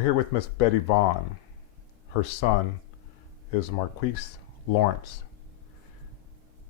We're here with Miss Betty Vaughn. Her son is Marquiez Lawrence.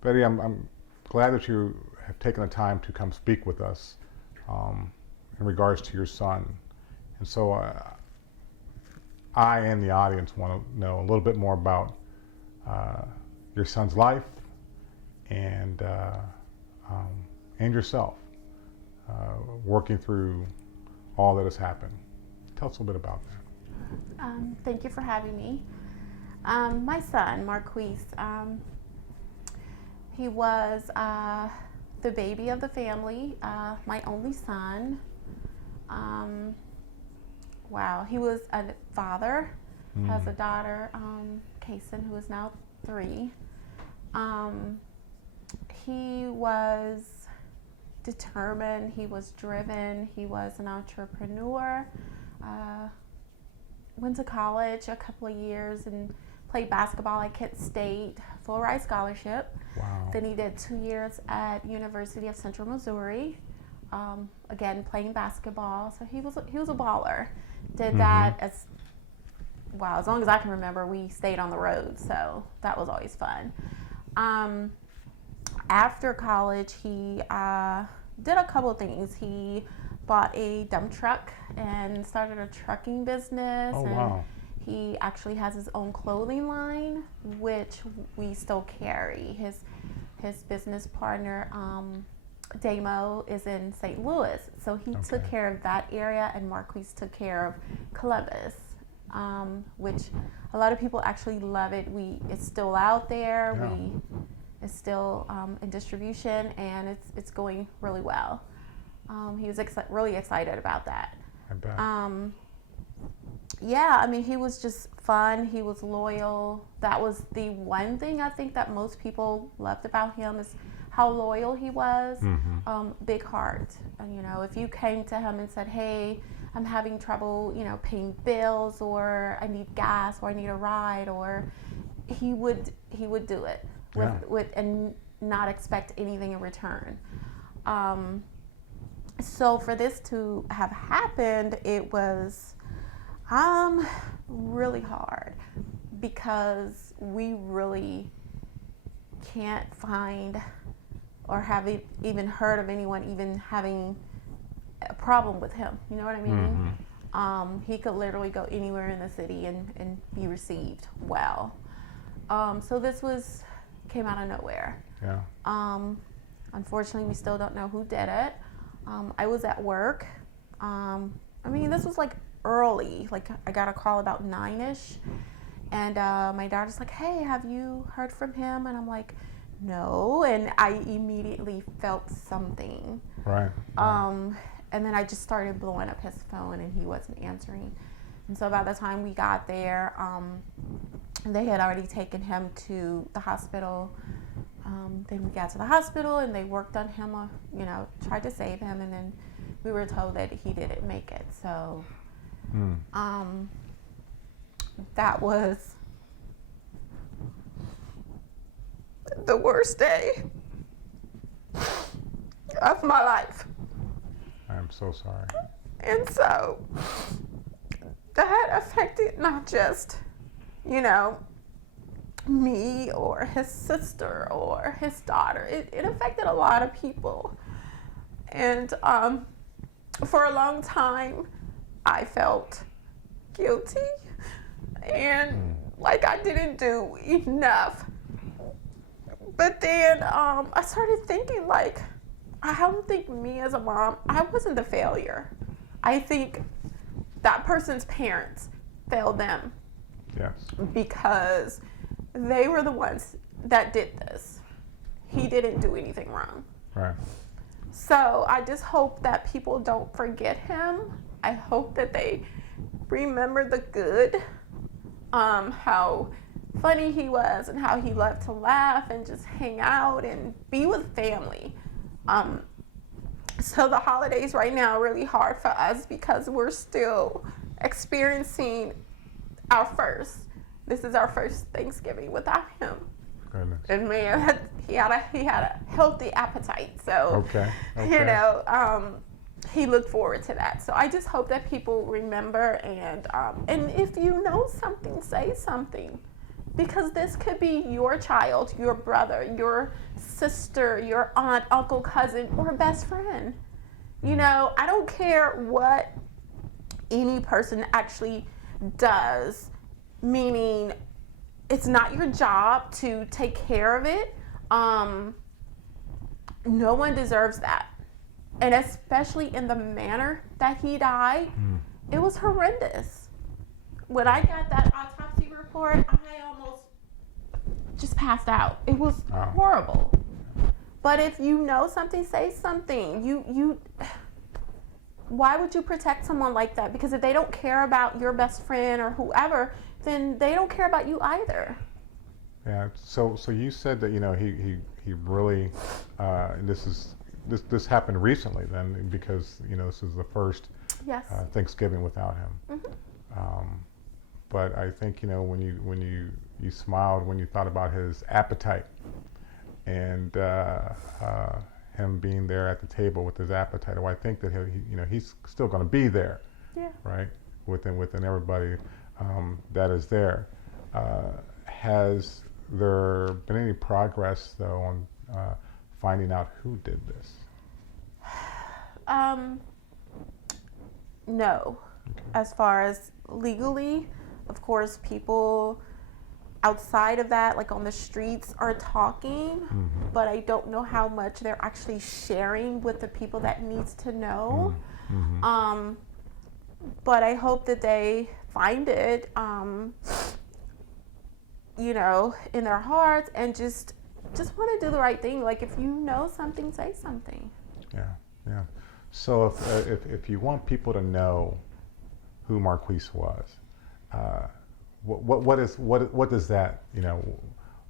Betty, I'm glad that you have taken the time to come speak with us in regards to your son. And so I and the audience want to know a little bit more about your son's life and yourself working through all that has happened. Tell us a little bit about that. Thank you for having me. My son, Marquise, he was the baby of the family, my only son. Wow, he was a father, has a daughter, Kason, who is now 3. He was determined, he was driven, he was an entrepreneur. Went to college a couple of years and played basketball at Kent State, full ride scholarship. Wow. Then he did 2 years at University of Central Missouri, again playing basketball. So he was a baller. Did that as long as I can remember. We stayed on the road, so that was always fun. After college, he did a couple of things. He bought a dump truck and started a trucking business. Oh, and wow. he actually has his own clothing line, which we still carry. His business partner, Damo, is in St. Louis, so he took care of that area, and Marquise took care of Columbus, which a lot of people actually love it. It's still out there. Yeah. It's still in distribution, and it's going really well. He was really excited about that. I bet. Yeah, I mean, he was just fun. He was loyal. That was the one thing I think that most people loved about him, is how loyal he was. Big heart. And, if you came to him and said, "Hey, I'm having trouble, paying bills, or I need gas, or I need a ride," or he would do it with and not expect anything in return. So for this to have happened, it was really hard, because we really can't find or have even heard of anyone even having a problem with him. You know what I mean? He could literally go anywhere in the city and be received well. So this came out of nowhere. Yeah. Unfortunately, we still don't know who did it. I was at work. This was like early. Like, I got a call about 9-ish, and my daughter's like, "Hey, have you heard from him?" And I'm like, "No," and I immediately felt something. Right. And then I just started blowing up his phone, and he wasn't answering. And so by the time we got there, they had already taken him to the hospital. Then we got to the hospital, and they worked on him, tried to save him, and then we were told that he didn't make it. So that was the worst day of my life. I'm so sorry. And so that affected not just, me or his sister or his daughter. It affected a lot of people. And for a long time, I felt guilty and like I didn't do enough. But then I started thinking, like, I don't think me as a mom, I wasn't the failure. I think that person's parents failed them. Yes. Because they were the ones that did this. He didn't do anything wrong. Right. So I just hope that people don't forget him. I hope that they remember the good, how funny he was and how he loved to laugh and just hang out and be with family. So the holidays right now are really hard for us because we're still experiencing this is our first Thanksgiving without him. Goodness. And man, he had a healthy appetite. So, okay. he looked forward to that. So I just hope that people remember, and if you know something, say something, because this could be your child, your brother, your sister, your aunt, uncle, cousin, or best friend. You know, I don't care what any person actually does, meaning it's not your job to take care of it. No one deserves that. And especially in the manner that he died, it was horrendous. When I got that autopsy report, I almost just passed out. It was horrible. But if you know something, say something. Why would you protect someone like that? Because if they don't care about your best friend or whoever, then they don't care about you either. Yeah. So you said that he really this happened recently then, because this is the first Yes. Thanksgiving without him. But I think when you smiled when you thought about his appetite and him being there at the table with his appetite. Well, I think that he's still going to be there, Yeah. right? Within everybody that is there. Has there been any progress though on finding out who did this? No. As far as legally, of course, people outside of that, like on the streets, are talking, but I don't know how much they're actually sharing with the people that needs to know. But I hope that they find it, in their hearts, and just want to do the right thing. Like, if you know something, say something. Yeah. So if you want people to know who Marquise was, what does that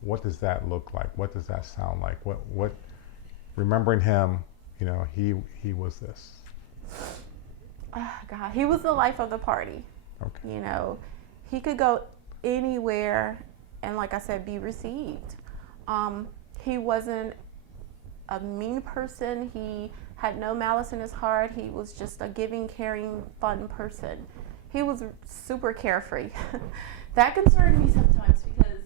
what does that look like? What does that sound like? What remembering him, he was this. Oh, God, he was the life of the party. Okay. He could go anywhere and, like I said, be received. He wasn't a mean person. He had no malice in his heart. He was just a giving, caring, fun person. He was super carefree. That concerned me sometimes, because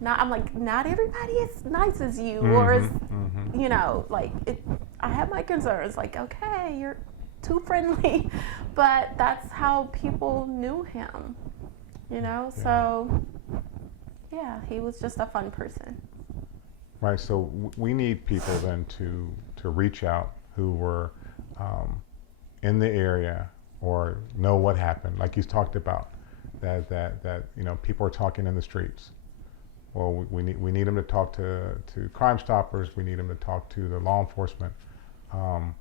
not everybody is nice as you, or is, I have my concerns. Like, okay, you're too friendly, but that's how people knew him. So yeah, he was just a fun person. Right. So we need people then to reach out who were in the area or know what happened, like you talked about, that people are talking in the streets. Well, we need them to talk to Crime Stoppers. We need them to talk to the law enforcement, and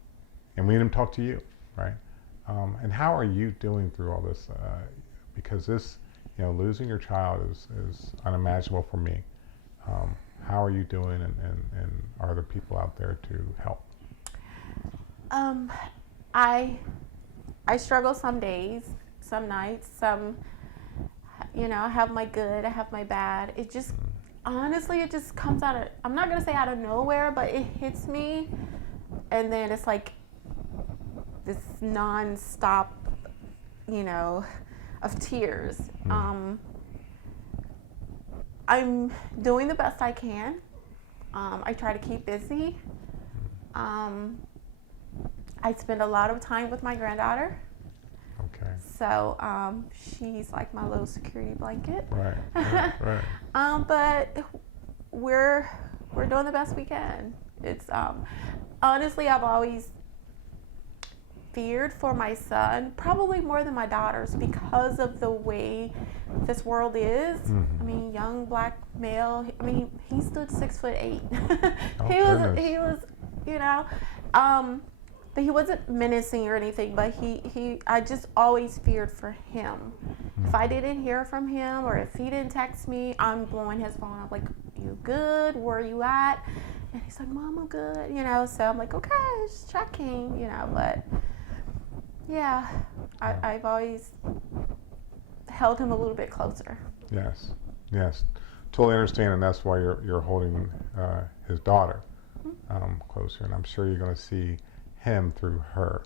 we need them to talk to you, right? And how are you doing through all this? Because this, losing your child is unimaginable for me. How are you doing, and are there people out there to help? I struggle some days, some nights, some, I have my good, I have my bad. It just, honestly, it just comes out of, I'm not going to say out of nowhere, but it hits me, and then it's like this non-stop, of tears. I'm doing the best I can. I try to keep busy. I spend a lot of time with my granddaughter. Okay. So she's like my little security blanket. Right. But we're doing the best we can. It's honestly, I've always feared for my son, probably more than my daughters, because of the way this world is. I mean, young black male. I mean, he stood 6'8". He was, but he wasn't menacing or anything. But I just always feared for him. If I didn't hear from him, or if he didn't text me, I'm blowing his phone up like, "You good? Where are you at?" And he's like, "Mom, I'm good." So I'm like, "Okay, just checking." But yeah, I've always held him a little bit closer. Yes, totally understand, and that's why you're holding his daughter closer, and I'm sure you're going to see him through her.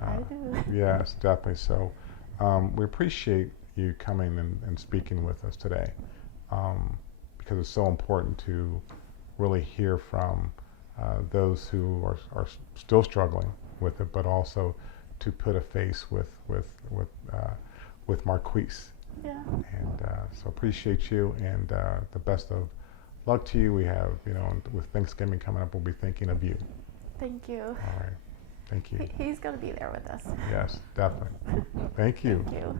I do. Yes, definitely. So we appreciate you coming and speaking with us today, because it's so important to really hear from those who are still struggling with it, but also to put a face with Marquise. Yeah. And so appreciate you, and the best of luck to you. We have, with Thanksgiving coming up, we'll be thinking of you. Thank you. All right. Thank you. He's going to be there with us. Yes, definitely. Thank you. Thank you.